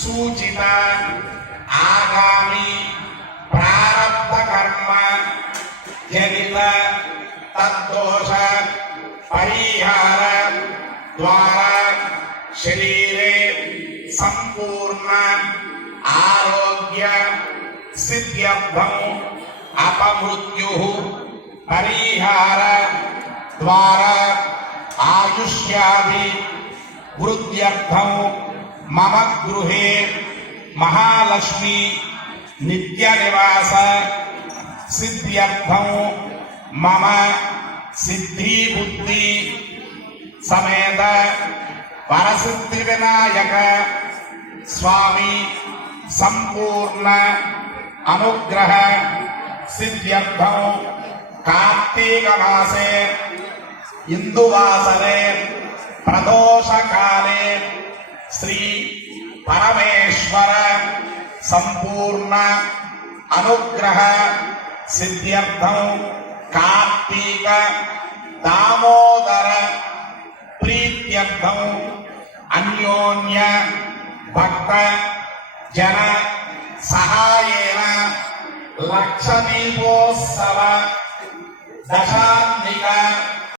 सूचित आगामी प्रारब्ध कर्म जनित तद्दोष परिहार द्वारा शरीरे संपूर्ण आरोग्य सिद्ध्यर्थम अपमृत्यु परिहार द्वारा आयुष्यादि वृद्ध्यर्थम मम गृहे महालक्ष्मी नित्य निवास सिद्ध्यर्थम मम सिद्धि बुद्धि समेत परसिद्धि विनायक स्वामी संपूर्ण अनुग्रह सिद्ध्यर्थम कार्तिक मासे इंदुवासरे प्रदोष काले श्री परमेश्वर संपूर्ण अनुग्रह सिद्ध्यर्थम कार्तिक दामोदर प्रीत्यर्थम अन्योन्य भक्त जन सहायेन लक्षदीपोत्सव दशान्निक